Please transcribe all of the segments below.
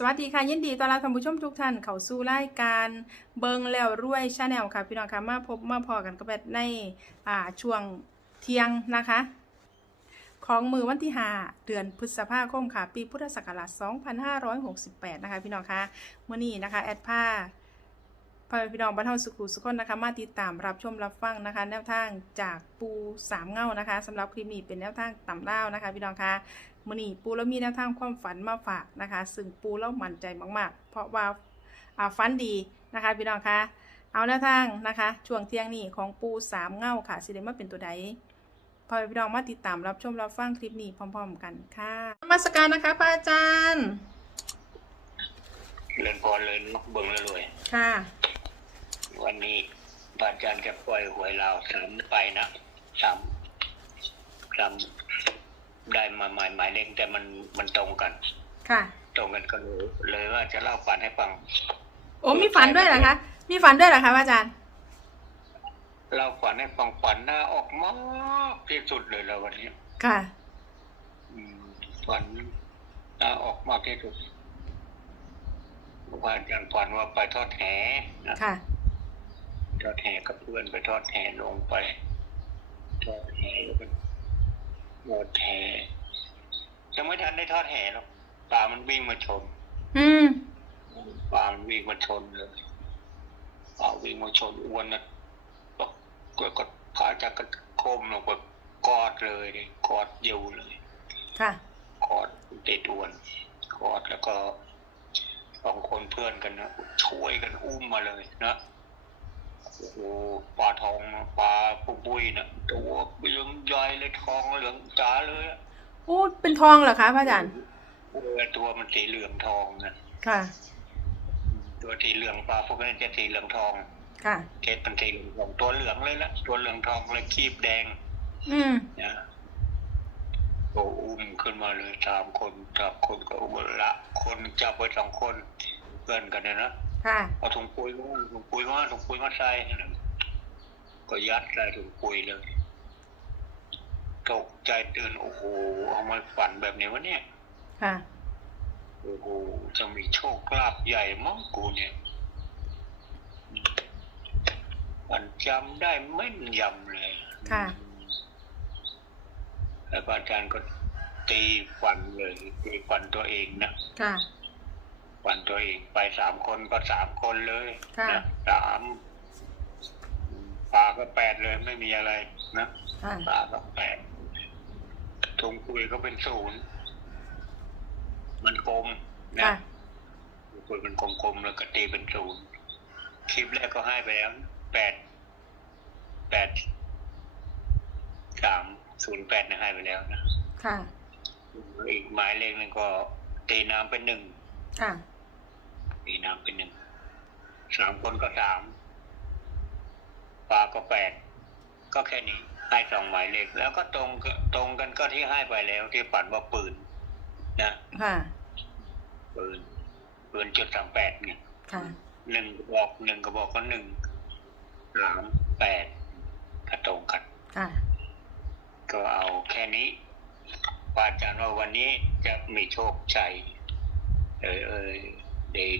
สวัสดีค่ะยินดีต้อนรับท่านผู้ชมทุกท่านเข้าสู่รายการเบิงแล้วรวยชาแนลค่ะ พี่น้องค่ะมาพบมาพอกันกับแบบในอ่าช่วงเที่ยงนะคะ ของมือวันที่ 5 เดือนพฤษภาคมค่ะ ปีพุทธศักราช2568 นะคะ พี่น้องค่ะเมื่อนี้นะคะ แอดผ้า พ่อแม่พี่น้องบ้านเฮาสุขุสุขคนนะคะ มาติดตามรับชมรับฟังนะคะ แนวทางจากปูสามเงานะคะสำหรับคลิปนี้เป็นแนวทางต่ำเล่าวนะคะ พี่น้องค่ะมื่อนี้ปูแล้วมีแนวทางความฝันมาฝากนะคะ ซึ่งปูแล้วมั่นใจมากๆ เพราะว่าอ่าฝันดีนะคะ พี่น้องคะเอาแนวทางนะคะ ช่วงเที่ยงนี้ของปูสามเง่าค่ะสิเดมาเป็นตัวใดพอพี่น้องมาติดตามรับชมรับฟังคลิปนี้พร้อม ๆ กันค่ะนมาสการนะคะพระอาจารย์เรียนพรเลยเบิ่งแล้วรวยค่ะ วันนี้พระอาจารย์จะปล่อยหวยเราวสามไปนะสามสามได้มาหมายหมายเลขแต่มันมันตรงกัน ค่ะ ตรงกันก็เลยเลยว่าจะเล่าฝันให้ฟัง โอ้มีฝันด้วยเหรอคะ มีฝันด้วยเหรอคะพระอาจารย์เล่าฝันให้ฟังฝันหน้าออกมากที่สุดเลยแล้ววันนี้ ค่ะ อืมฝันหน้าออกมากที่สุดพระอาจารย์ฝันว่าไปทอดแหนะ ค่ะ ทอดแห่กับเพื่อนไปทอดแห่ลงไป ทอดแห่แล้วก็ทอดแห่ยังไม่ทันได้ทอดแห่หรอกปลามันวิ่งมาชน อืมปลามันวิ่งมาชนเลยปลาวิ่งมาชนอ้วนนะก็ก็ก็พาจากกระโคมลงไปกอดเลยดิกอดเดียวเลย ค่ะกอดติดอ้วนกอดแล้วก็สองคนเพื่อนกันนะช่วยกันอุ้มมาเลยนะ โอ้โหปลาทองนะปลาปุบุยนะตัวเหลืองใหญ่เลยทองเหลืองจ๋าเลยอะโอ้เป็นทองเหรอคะพระอาจารย์เออตัวมันสีเหลืองทองนะค่ะ ตัวสีเหลืองปลาพวกนั้นจะสีเหลืองทอง ค่ะเกตเป็นสีเหลืองทองตัวเหลืองเลยละตัวเหลืองทองเลยคีบแดง อืมนะก็อุ้มขึ้นมาเลยสามคนสามคนก็อุ้มละ คนจับไปสองคนเพื่อนกันเนี่ยนะ ค่ะเอาถุงปุ๋ยมาถุงปุ๋ยมาถุงปุ๋ยมาใส่นะก็ยัดใส่ถุงปุ๋ยเลยตกใจตื่นโอ้โหเอามาฝันแบบนี้วะเนี่ย ค่ะโอ้โหจะมีโชคลาภใหญ่มั้งกูเนี่ยมันจำได้แม่นยำเลย ค่ะแล้วก็อาจารย์ก็ตีฝันเลยตีฝันตัวเองนะ ค่ะ ฝันตัวเองไปสามคนก็สามคนเลยค่ะนะสามปลาก็แปดเลยไม่มีอะไรนะค่ะปลาก็แปดถุงคุยก็เป็นศูนย์มันกลมนะค่ะ คุยเป็นกลมๆแล้วก็ตีเป็นศูนย์คลิปแรกก็ให้ไปแล้วแปดแปดสามศูนย์แปดนะให้ไปแล้วนะ ค่ะ อีกหมายเลขหนึงก็ตีน้ำเป็นหนึ่ง ค่ะตีน้ำเป็นหนึ่งสามคนก็สามปลาก็แปดก็แค่นี้ให้สองหมายเลขแล้วก็ตรงกับตรงกันก็ที่ให้ไปแล้วที่ฝันว่าปืนนะค่ะปืนปืนจุดสามแปดเนี่ยค่ะหนึ่งกระบอกหนึ่งกระบอกก็หนึ่งสามแปดถ้าตรงกันค่ะก็เอาแค่นี้ว่าอาจารย์ว่าวันนี้จะมีโชคชัย เออเออเดี๋ยว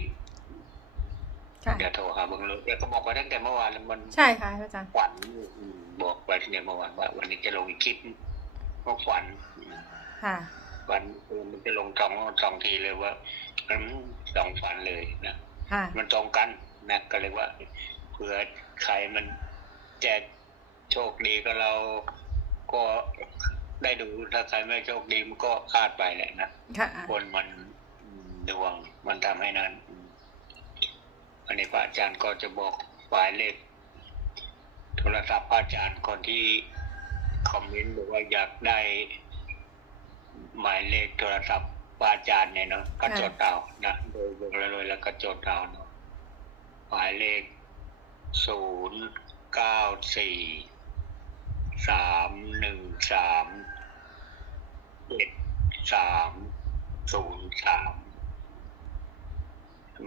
ค่ะเดี๋ยวโทรหาเบิ่งเลยแกก็บอกไว้ตั้งแต่เมื่อวานแล้วมันใช่ค่ะพระอาจารย์ฝันอืมบอกไว้ตั้งแต่เมื่อวานว่า วันนี้จะลงอีกคลิปว่าฝันอืมค่ะวันเออมันจะลงสองสองทีเลยว่ามันสองฝันเลยนะค่ะมันตรงกันนะก็เลยว่าเผื่อใครมันจะโชคดีก็เราก็ได้ดูถ้าใครไม่โชคดีมันก็พลาดไปแหละนะค่ะคนมันอืม ดวงมันทำให้นั้นอืมอันนี้พระอาจารย์ก็จะบอกหมายเลขโทรศัพท์พระอาจารย์คนที่คอมเมนต์บอกว่าอยากได้หมายเลขโทรศัพท์พระอาจารย์เนี่ยเนาะก็จดเอานะโดยเบื้องเลยแล้วก็จดเอาเนาะหมายเลขศูนย์เก้าสี่สามหนึ่งสามเจ็ดสามศูนย์สาม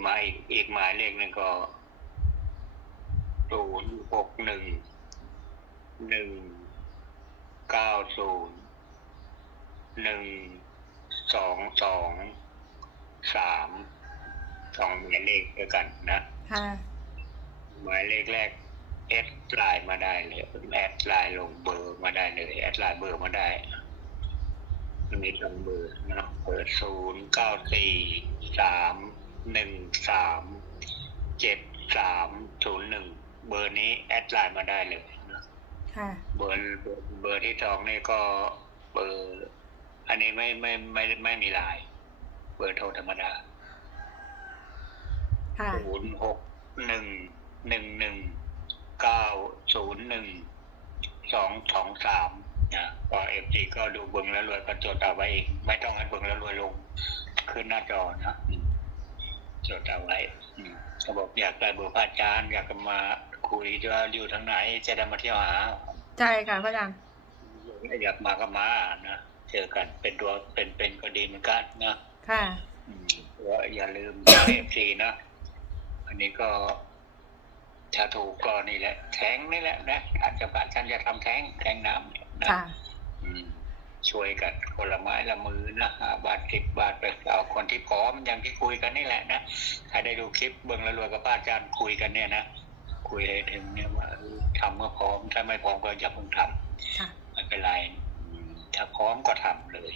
หมายอีกหมายเลขหนึงก็ศูนย์หกหนึ่งหนึ่งเก้าศูนย์หนึ่งสองสองสามสองหมายเลขด้วยกันนะค่ะหมายเลขแรกแอดไลน์มาได้เลยแอดไลน์ลงเบอร์มาได้เลยแอดไลน์เบอร์มาได้มันมีสองเบอร์นะเปิดศูนย์เก้าสี่สาม หนึ่งสามเจ็ดสามศูนย์หนึ่งเบอร์นี้แอดไลน์มาได้เลยนะค่ะเบอร์เบอร์เบอร์ที่สองนี่ก็เบอร์อันนี้ไม่ไม่ไม่ไม่ไม่มีไลน์เบอร์โทรธรรมดาค่ะศูนย์หกหนึ่งหนึ่งหนึ่งเก้าศูนย์หนึ่งสองสองสามนะก็เอฟจีก็ดูเบิ้งแล้วรวยก็จดเอาไว้เองไม่ต้องให้เบิ้งแล้วรวยลง ขึ้นหน้าจอนะอืม จดเอาไว้อืมเขาบอกอยากได้เบอร์พระอาจารย์อยากจะมาคุยจะอยู่ทางไหน จะได้มาเที่ยวหา ใช่ค่ะพระอาจารย์อยากมาก็มานะเจอกันเป็นตัวเป็นเป็นก็ดีเหมือนกันนะค่ะอืมว่าอย่าลืมเอฟซีนะ อันนี้ก็ถ้าถูกก็นี่แหละ แท้งนี่แหละนะอาจจะพระอาจารย์จะทำแท้งแท้งน้ำเนี่ยนะค่ะอืม ช่วยกันคนละไม้ละมือนะห้าบาทสิบบาทไปเอาคนที่พร้อมอย่างที่คุยกันนี่แหละนะใครได้ดูคลิปเบิ้งละรวยกับพระอาจารย์คุยกันเนี่ยนะคุยให้ถึงเนี่ยว่าเออทำเมื่อพร้อมถ้าไม่พร้อมก็อย่าเพิ่งทำค่ะไม่เป็นไรอืมถ้าพร้อมก็ทำเลย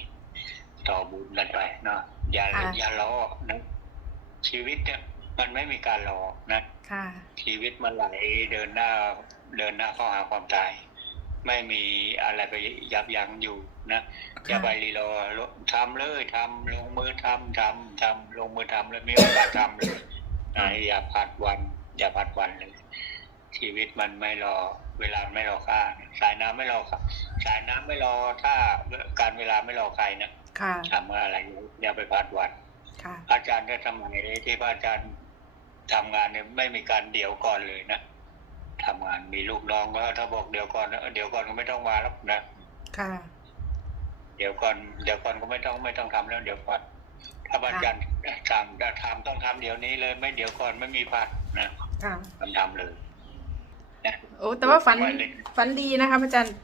ต่อบุญกันไปเนาะอย่าค่ะอย่ารอนะชีวิตเนี่ยมันไม่มีการรอนะค่ะชีวิตมันไหลเดินหน้าเดินหน้าเข้าหาความตาย ไม่มีอะไรไปยับยั้งอยู่นะอย่าไปรีรอทำเลยทำลงมือทำทำทำลงมือทำเลยมีโอกาสทำเลยนะอย่าผัดวัน อย่าผัดวันเลย ชีวิตมันไม่รอ เวลาไม่รอค่า สายน้ำไม่รอค่ะ สายน้ำไม่รอถ้าการเวลาไม่รอใครนะค่ะทำอะไรอย่าไปผัดวันค่ะอาจารย์ได้ทำไงที่พระอาจารย์ทำงานเนี่ยไม่มีการเดี๋ยวก่อนเลยนะ ทำงานมีลูกน้องก็ถ้าบอกเดี๋ยวก่อนนะเดี๋ยวก่อนก็ไม่ต้องมาแล้วนะค่ะ เดี๋ยวก่อนเดี๋ยวก่อนก็ไม่ต้องไม่ต้องทำแล้ว เดี๋ยวก่อนถ้าพระอาจารย์สั่งจะทำต้องทำเดี๋ยวนี้เลย ไม่เดี๋ยวก่อนไม่มีพัดนะค่ะทำทำเลยนะโอ้แต่ว่าฝันหมายเลขฝันดีนะคะพระอาจารย์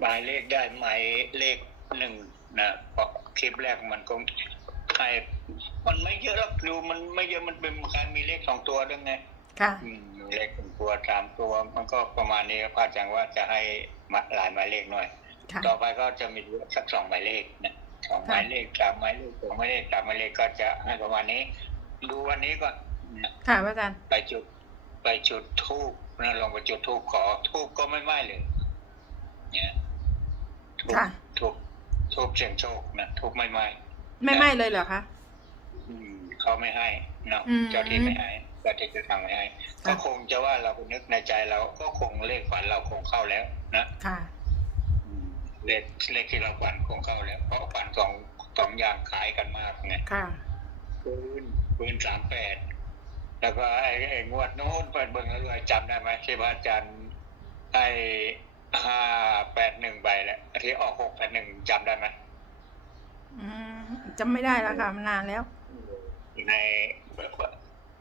หมายเลขได้หมายเลขหนึ่งนะเพราะคลิปแรกมันก็ให้มันไม่เยอะหรอกดูมันไม่เยอะมันเป็นการมีเลขสองตัวด้วยไง ค่ะอืมเลขหนึ่งตัวสามตัวมันก็ประมาณนี้พระอาจารย์ว่าจะให้มาหลายหมายเลขหน่อยค่ะต่อไปก็จะมีสักสองหมายเลขนะสองหมายเลขสามหมายเลขสองหมายเลขสามหมายเลขก็จะให้ประมาณนี้ ดูวันนี้ก่อนนะค่ะพระอาจารย์ไปจุด ไปจุดทูบนะลองไปจุดทูบขอทูบก็ไม่ไหม้เลย เนี่ยทูบค่ะทูบทูบเสียงโชคนะทูบไม่ไหม้ไม่ไหม้เลยเหรอคะอืมเขาไม่ให้เนาะอืมเจ้าที่ไม่ให้ เจ้าที่จะทำไม่ให้ค่ะก็คงจะว่าเรานึกในใจเราก็คงเลขฝันเราคงเข้าแล้วนะค่ะอืมเลขเลขที่เราฝันคงเข้าแล้ว เพราะฝันสองสองอย่างขายกันมากไงค่ะปืนปืนสามแปดแล้วก็ไอ้ไอ้งวดโน้นเปิดเบิ่งแล้วรวยจำได้ไหมที่พระอาจารย์ให้ห้าแปดหนึ่งใบแหละที่ออกหกแปดหนึ่งจำได้ไหมอืมจำไม่ได้แล้วค่ะมันนานแล้ว ในเ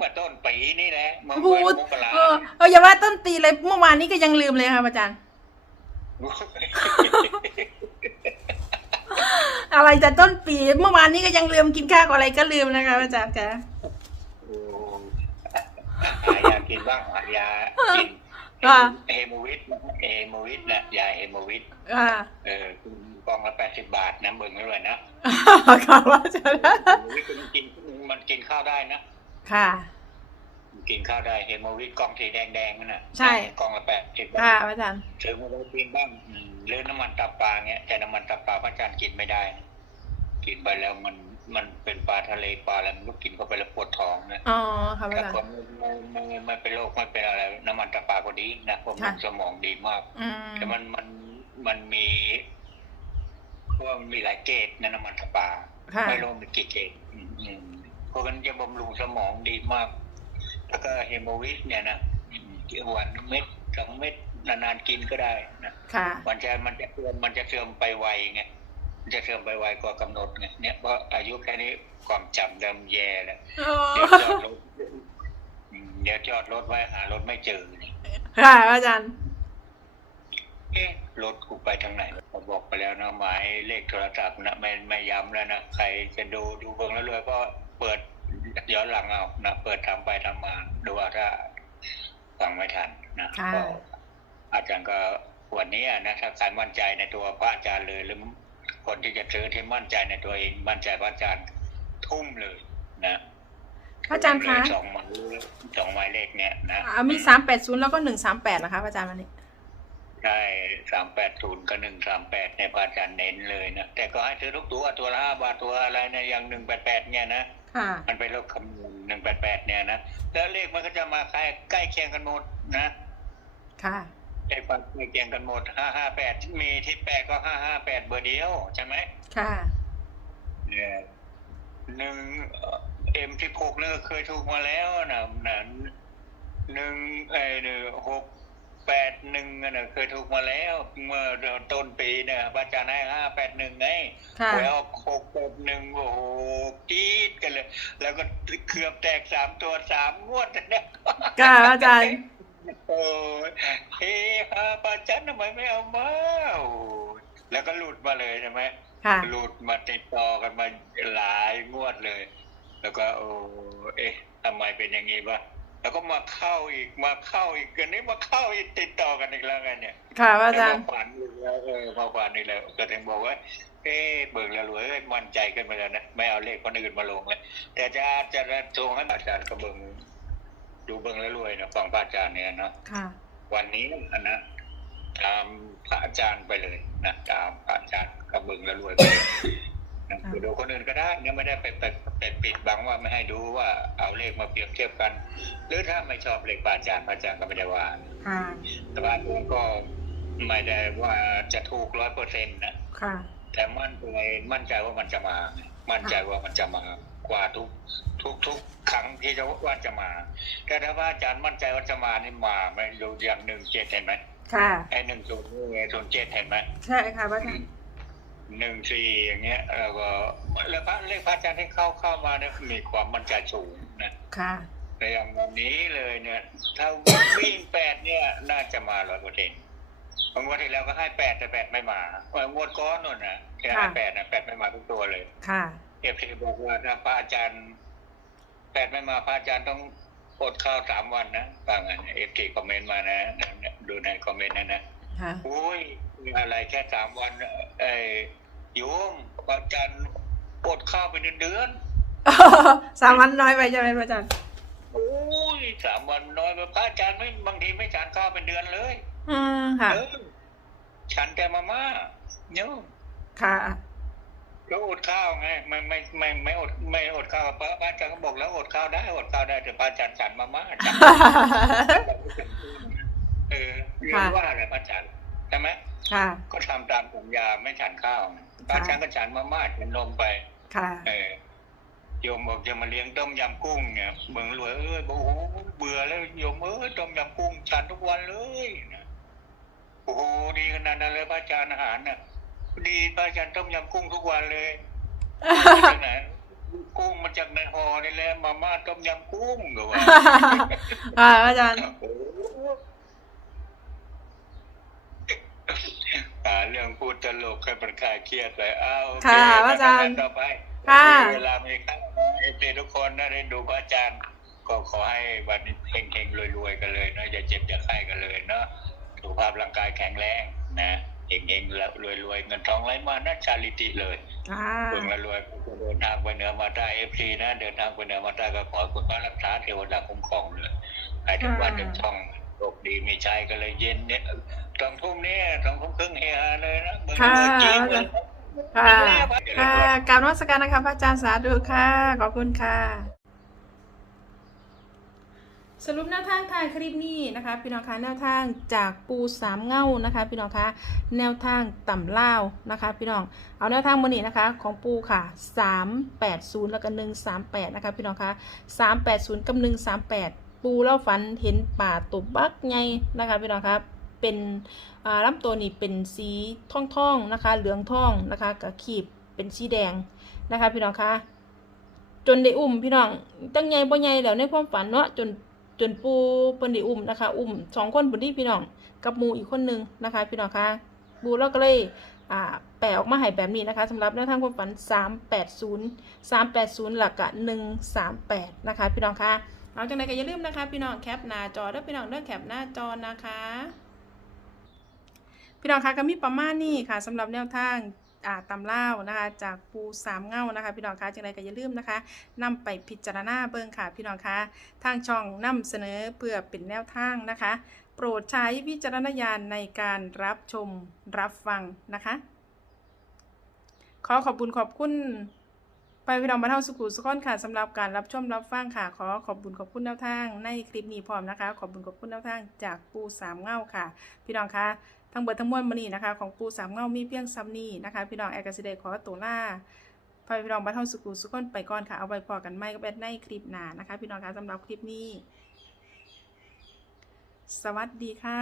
มื่อต้นปีนี่แหละเมื่อพูเมื่อดมกราเออเอออย่าว่าต้นตีเลยเมื่อวานนี้ก็ยังลืมเลยค่ะพระอาจารย์ อะไรแต่ต้นปีเมื่อวานนี้ก็ยังลืมกินข้าวกับอะไรก็ลืมนะคะพระอาจารย์คะโอ้หายากินบ้างหายากินค่ะเฮโมวิทเฮโมวิทนะยาเฮโมวิทอ่าเออกล่องละแปดสิบบาทนะเบิ่งไม่รวยนะค่ะพระอาจารย์ เฮโมวิทมันกินมันกินข้าวได้นะ ค่ะ กินข้าวได้เฮโมวิทกล่องสีแดงๆนั่นน่ะใช่กล่องละแปดสิบบาค่ะทพระอาจารย์ซื้อมาไว้กินบ้างอืมหรือน้ำมันตับปลาเงี้ยแต่น้ำมันตับปลาพระอาจารย์กินไม่ได้นะกินไปแล้วมันมันเป็นปลาทะเลปลาอะไรมันก็กินเข้าไปแล้วปวดท้องนะอ๋อค่ะพระถ้าอาจารคนย์ไม่ไม่ไม่ไม่เป็นโรคไม่เป็นอะไร น้ำมันตับปลาก็ดีนะผมค่ะสมองดีมากอืมแต่มันมันมันมีเพราะว่ามันมีหลายเกรดนะน้ำมันตับปลาค่ะไม่รู้มีกี่เกณฑ์อืมอืม เพราะมันจะบำรุงสมองดีมาก แล้วก็เฮโมวิสเนี่ยนะอืมวันเม็ดสองเม็ดนานๆกินก็ได้นะค่ะมันจะมันจะเสื่อมมันจะเสื่อมไปไวไงมันจะเสื่อมไปไวกว่ากำหนดไงเนี่ยเพราะอายุแค่นี้ความจำเริ่มแย่แล้วเดี๋ยวจอดรถอืมเดี๋ยวจอดรถไว้หารถไม่เจอนี่ค่ะพระอาจารย์เอ๊ะรถกูไปทางไหนผมบอกไปแล้วนะหมายเลขโทรศัพท์นะไม่ไม่ย้ำแล้วนะใครจะดูดูเบิ่งแล้วรวยก็ เปิดย้อนหลังเอานะเปิดทำไปทำมาดูว่าถ้าฟังไม่ทันนะค่ะก็อาจารย์ก็วันนี้นะถ้าใครมั่นใจในตัวพระอาจารย์เลยหรือคนที่จะซื้อที่มั่นใจในตัวเองมั่นใจพระอาจารย์ทุ่มเลยนะพระอาจารย์คะสองหมายสองหมายเลขเนี่ยนะอ่ามีสามแปดศูนย์แล้วก็หนึ่งสามแปดนะคะพระอาจารย์วันนี้ใช่สามแปดศูนย์กับหนึ่งสามแปดเนี่ยพระอาจารย์เน้นเลยนะแต่ก็ให้ซื้อทุกตัวตัวละห้าบาทตัวอะไรเนี่ยอย่างหนึ่งแปดแปดเนี่ยนะค่ะ มันเป็นเลขคำนวณหนึ่งแปดแปดเนี่ยนะแล้วเลขมันก็จะมาใกล้ใกล้เคียงกันหมดนะค่ะเลขมันใกล้เคียงกันหมดห้าห้าแปดมีที่แปดก็ห้าห้าแปดเบอร์เดียวใช่ไหมค่ะเนี่ยหนึ่งเอ็มที่หกเนี่ยเคยถูกมาแล้วนะนะหนึ่งไอ้หนึ่งหก แปดหนึ่งนะเคยถูกมาแล้วเมื่อต้นปีเนี่ยพระอาจารย์ให้ห้าแปดหนึ่งไงค่ะหวยออกหกแปดหนึ่งโอ้โหกรีดกันเลย แล้วก็เกือบแตกสามตัวสามงวดนะค่ะพระอาจารย์โอ้ยเฮ้ฮาปาจันทำไมไม่เอามาโอ้ยแล้วก็หลุดมาเลยใช่ไหมค่ะหลุดมาติดต่อกันมาหลายงวดเลย แล้วก็โอ้เอ๊ะทำไมเป็นอย่างนี้วะ แล้วก็มาเข้าอีกมาเข้าอีกกันนี้มาเข้าอีกติดต่อกันอีกแล้วไงเนี่ย ค่ะพระอาจารแล้วย์มาฝันอีกแล้วเออมาฝันอีกแล้วก็ถึงบอกว่าเอ๊ะเบิกแล้วรวยเอ้ยมั่นใจขึ้นมาแล้วนะไม่เอาเลขคนอื่นมาลงเลยแต่จะจะโทรให้อาจารย์ก็เบิงดูเบิงแล้วรวยนะฟังพระอาจารย์เนี่ยนะค่ะ วันนี้นะนะตามพระอาจารย์ไปเลยนะตามพระอาจารย์กับเบิงแล้วรวยไปเลยนะ ค่ะไปดูคนอื่นก็ได้เนี่ยไม่ได้ไปไปไปปิดบังว่าไม่ให้ดูว่าเอาเลขมาเปรียบเทียบกัน หรือถ้าไม่ชอบเลขพระอาจารย์พระอาจารย์ก็ไม่ได้ว่าค่ะแต่ว่าผมก็ไม่ได้ว่าจะถูกร้อยเปอร์เซ็นต์นะค่ะแต่มั่นใจมั่นใจว่ามันจะมา มั่นใจว่ามันจะมากว่าทุกทุกทุกครั้งที่จะว่าจะมา แต่ถ้าว่าอาจารย์มั่นใจว่าจะมานี่มาไม่ดูอย่างหนึ่งเจ็ดเห็นไหมค่ะไอ้หนึ่งศูนย์นี่ศูนย์เจ็ดเห็นไหมใช่ค่ะพระอาจารย์ หนึ่งสี่อย่างเงี้ยแล้วก็แล้วพระเลขพระอาจารย์ที่เข้าเข้ามาเนี่ยมีความมั่นใจสูงนะค่ะแต่อย่างวันนี้เลยเนี่ย ถ้าวิ่งแปดเนี่ยน่าจะมาร้อยเปอร์เซ็นต์งวดที่แล้วก็ให้แปดแต่แปดไม่มาเอองวดก้อนนู่นนะที่ให้แปดนะแปดไม่มาทุกตัวเลย ค่ะเอฟซีบอกว่าถ้าพระอาจารย์แปดไม่มาพระอาจารย์ต้องอดข้าวสามวันนะว่างั้นเอฟซีคอมเมนต์มานะนะดูในคอมเมนต์นะนะค่ะอุ้ยมีอะไรแค่สามวันเอ้ย โยมพระอาจารย์อดข้าวไปเดือนเดือนสามวันน้อยไปใช่ไหมพระอาจารย์โอ้ยสามวันน้อยไปพระอาจารย์ไม่บางทีไม่ฉันข้าวเป็นเดือนเลย อืมค่ะเออฉันแต่มาม่าโยมค่ะก็อดข้าวไงไม่ไม่ไม่ไม่อดไม่อดข้าวพระอาจารย์ก็บอกแล้วอดข้าวได้อดข้าวได้แต่พระอาจารย์ฉันมาม่าฉันเออเรียกว่าอะไรพระอาจารย์ใช่ไหมค่ะ ก็ทำตามสัญญาไม่ฉันข้าว พระอาจารย์ก็ฉันมาม่าฉันนมไป ค่ะ เออโยมบอกจะมาเลี้ยงต้มยำกุ้งเนี่ยเมืองรวยเอ้ยบอกโอ้โหเบื่อแล้วโยมเอ้ยต้มยำกุ้งฉันทุกวันเลยนะโอ้โหดีขนาดนั้นเลยพระอาจารย์อาหารน่ะ ดีพระอาจารย์ต้มยำกุ้งทุกวันเลยมาจากไหนกุ้งมาจากในหอนี่แหละมาม่าต้มยำกุ้งก็ว่าค่ะพระอาจารย์ โอ้โหอ่าเรื่องพูดตลกให้มันคลายเครียดไปอ้าวโอเคค่ะพระอาจารย์ต่อไปค่ะเวลามีค่าเอฟซีทุกคนนะได้ดูพระอาจารย์ ก็ขอให้วันนี้เฮงๆรวยๆกันเลยเนาะอย่าเจ็บอย่าไข้กันเลยเนาะสุขภาพร่างกายแข็งแรงนะเฮงๆแล้วรวยๆเงินทองไหลมานะชาลิติเลยค่ะเพิ่งละรวยจะเดินทางไปเหนือมาใต้เอฟซีนะ เดินทางไปเหนือมาใต้ก็ขอให้คุณพระรักษาเทวดาคุ้มครองเลยให้ถึงวันถึงช่องโชคดีมีใจกันเลยเย็นเนี่ย สองทุ่มเนี่ยสองทุ่มครึ่งเฮฮาเลยนะเบิ่งค่ะเลยจริงเลยค่ะค่ะกรารนมัสการนะคะพระอาจารย์สาธุค่ะ ขอบคุณค่ะ สรุปแนวทางทางคลิปนี้นะคะพี่น้องคะแนวทางจากปูสามเง่านะคะพี่น้องคะแนวทางต่ำเล่าวนะคะ พี่น้องเอาแนวทางมือนี้นะคะ ของปูค่ะ380แล้วก็138นะคะพี่น้องคะ380กับ138ปูเล่าฝันเห็นป่าตุบบักไงนะคะพี่น้องคะ เป็นลำตัวนี่เป็นสีท่องๆนะคะ เหลืองท่องนะคะกับขีบเป็นสีแดงนะคะ พี่น้องคะจนได้อุ้มพี่น้องตั้งใหญ่บ่ใหญ่แล้วในความฝันเนาะจนจนปูเปิ้นได้อุ้มนะคะ อุ้มสองคนบุนที่พี่น้องกับมูอีกคนหนึงนะคะ พี่น้องคะปูเราก็เลยอ่าแปลออกมาให้แบบนี้นะคะสำหรับแนวทางความฝัน 380 380 หลักกะ138 นะคะ พี่น้องคะเอาจังไดก็อย่าลืมนะคะ พี่น้องแคปหน้าจอเด้อพี่น้องเด้อแคปหน้าจอนะคะ พี่น้องคะก็มีประมาณนี้ค่ะสำหรับแนวทางอ่าตำเล่านะคะจากปูสามเงานะคะพี่น้องคะจังไดก็อย่าลืมนะคะนำไปพิจารณาเบิ่งค่ะพี่น้องคะทางช่องนำเสนอเพื่อเป็นแนวทางนะคะ โปรดใช้วิจารณญาณในการรับชมรับฟังนะคะ ขอขอบคุณขอบคุณไปพี่น้องมาเท่าสุขุสุขอนค่ะสำหรับการรับชมรับฟังค่ะ ขอขอบคุณขอบคุณแนวทาง ในคลิปนี้พร้อมนะคะ ขอบคุณขอบคุณแนวทางจากปูสามเงาค่ะ พี่น้องคะ ทั้งเบิดทั้งมวลมานี่นะคะ ของปูสามเงามีเพียงซ้ำนี่นะคะ พี่น้องแอกสิเดขอตัวล่าไปพี่น้องมาเท่าสุขุสุขคนไปก่อนค่ะ เอาไว้พอกันไม่ก็แบดในคลิปหน้านะคะ พี่น้องคะสำหรับคลิปนี้ สวัสดีค่ะ